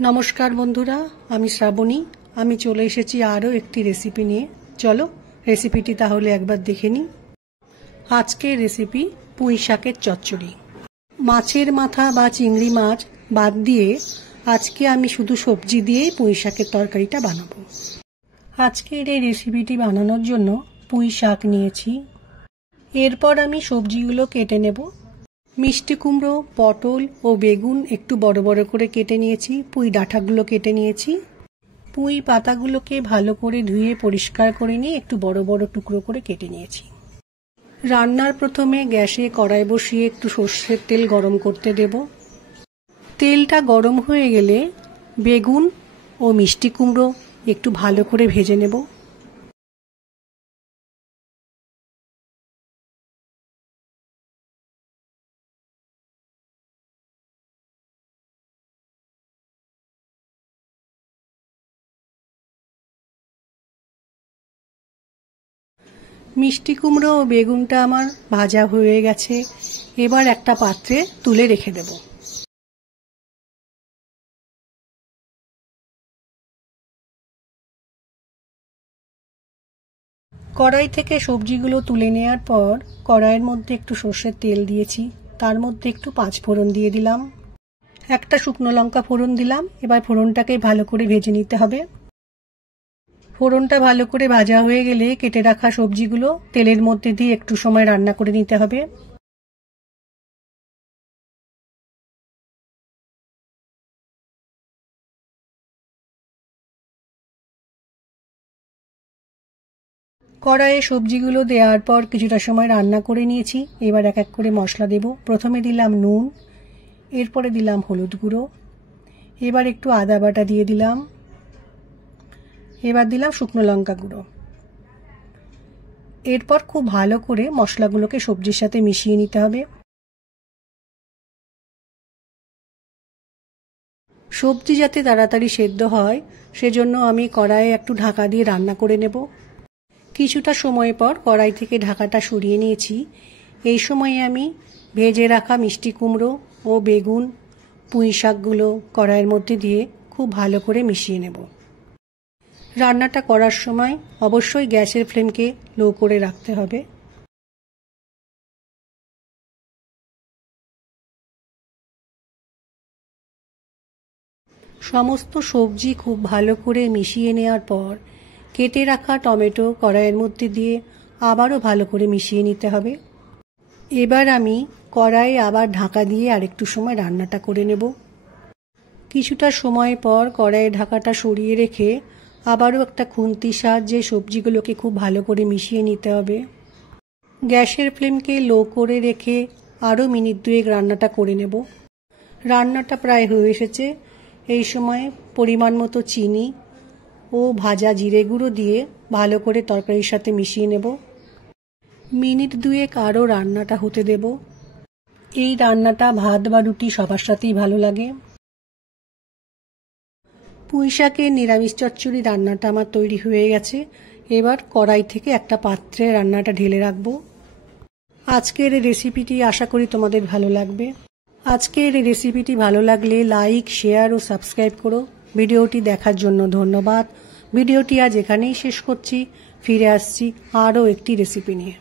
নমস্কার বন্ধুরা, আমি শ্রাবণী। আমি চলে এসেছি আরও একটি রেসিপি নিয়ে। চলো রেসিপিটি তাহলে একবার দেখে নিই। আজকের রেসিপি পুঁই শাকের চচ্চড়ি। মাছের মাথা বা চিংড়ি মাছ বাদ দিয়ে আজকে আমি শুধু সবজি দিয়েই পুঁই শাকের তরকারিটা বানাবো। আজকের এই রেসিপিটি বানানোর জন্য পুঁই শাক নিয়েছি। এরপর আমি সবজিগুলো কেটে নেব। মিষ্টি কুমড়ো, পটল ও বেগুন একটু বড় বড় করে কেটে নিয়েছি। পুঁই ডাঁটাগুলো কেটে নিয়েছি। পুঁই পাতাগুলোকে ভালো করে ধুয়ে পরিষ্কার করে নিয়ে একটু বড় বড় টুকরো করে কেটে নিয়েছি। রান্নার প্রথমে গ্যাসে কড়াই বসিয়ে একটু সর্ষের তেল গরম করতে দেব। তেলটা গরম হয়ে গেলে বেগুন ও মিষ্টি কুমড়ো একটু ভালো করে ভেজে নেব। মিষ্টি কুমড়ো ও বেগুনটা আমার ভাজা হয়ে গেছে। এবার একটা পাত্রে তুলে রেখে দেব। কড়াই থেকে সবজিগুলো তুলে নেওয়ার পর কড়াইয়ের মধ্যে একটু সর্ষের তেল দিয়েছি। তার মধ্যে একটু পাঁচ ফোড়ন দিয়ে দিলাম, একটা শুকনো লঙ্কা ফোড়ন দিলাম। এবার ফোড়নটাকে ভালো করে ভেজে নিতে হবে। ফোড়নটা ভালো করে ভাজা হয়ে গেলে কেটে রাখা সবজিগুলো তেলের মধ্যে দিয়ে একটু সময় রান্না করে নিতে হবে। কড়াইয়ে সবজিগুলো দেওয়ার পর কিছুটা সময় রান্না করে নিয়েছি। এবার এক এক করে মশলা দেব। প্রথমে দিলাম নুন, এরপরে দিলাম হলুদ গুঁড়ো, এবার একটু আদা বাটা দিয়ে দিলাম, এবার দিলাম শুকনো লঙ্কা গুঁড়ো। এরপর খুব ভালো করে মশলাগুলোকে সবজির সাথে মিশিয়ে নিতে হবে। সবজি যাতে তাড়াতাড়ি সেদ্ধ হয় সেজন্য আমি কড়াইয়ে একটু ঢাকা দিয়ে রান্না করে নেব। কিছুটা সময় পর কড়াই থেকে ঢাকাটা সরিয়ে নিয়েছি। এই সময়ে আমি ভেজে রাখা মিষ্টি কুমড়ো ও বেগুন, পুঁই শাকগুলো কড়াইয়ের মধ্যে দিয়ে খুব ভালো করে মিশিয়ে নেব। রান্নাটা করার সময় অবশ্যই গ্যাসের ফ্লেমকে লো করে রাখতে হবে। সমস্ত সবজি খুব ভালো করে মিশিয়ে নেওয়ার পর কেটে রাখা টমেটো কড়াইয়ের মধ্যে দিয়ে আবারও ভালো করে মিশিয়ে নিতে হবে। এবার আমি কড়াইয়ে আবার ঢাকা দিয়ে আরেকটু সময় রান্নাটা করে নেব। কিছুটা সময় পর কড়াইয়ে ঢাকাটা সরিয়ে রেখে আবারও একটা খুন্তির সাহায্যে সবজিগুলোকে খুব ভালো করে মিশিয়ে নিতে হবে। গ্যাসের ফ্লেমকে লো করে রেখে আরও মিনিট দুয়েক রান্নাটা করে নেব। রান্নাটা প্রায় হয়ে এসেছে। এই সময় পরিমাণ মতো চিনি ও ভাজা জিরে গুঁড়ো দিয়ে ভালো করে তরকারির সাথে মিশিয়ে নেব। মিনিট দুয়েক আরও রান্নাটা হতে দেব। এই রান্নাটা ভাত বা রুটি সবার সাথেই ভালো লাগে। পুঁই শাকের নিরামিষ চচ্চড়ি রান্নাটা আমার তৈরি হয়ে গেছে। এবার কড়াই থেকে একটা পাত্রে রান্নাটা ঢেলে রাখবো। আজকের এই রেসিপিটি আশা করি তোমাদের ভালো লাগবে। আজকের এই রেসিপিটি ভালো লাগলে লাইক, শেয়ার ও সাবস্ক্রাইব করো। ভিডিওটি দেখার জন্য ধন্যবাদ। ভিডিওটি আজ এখানেই শেষ করছি। ফিরে আসছি আরও একটি রেসিপি নিয়ে।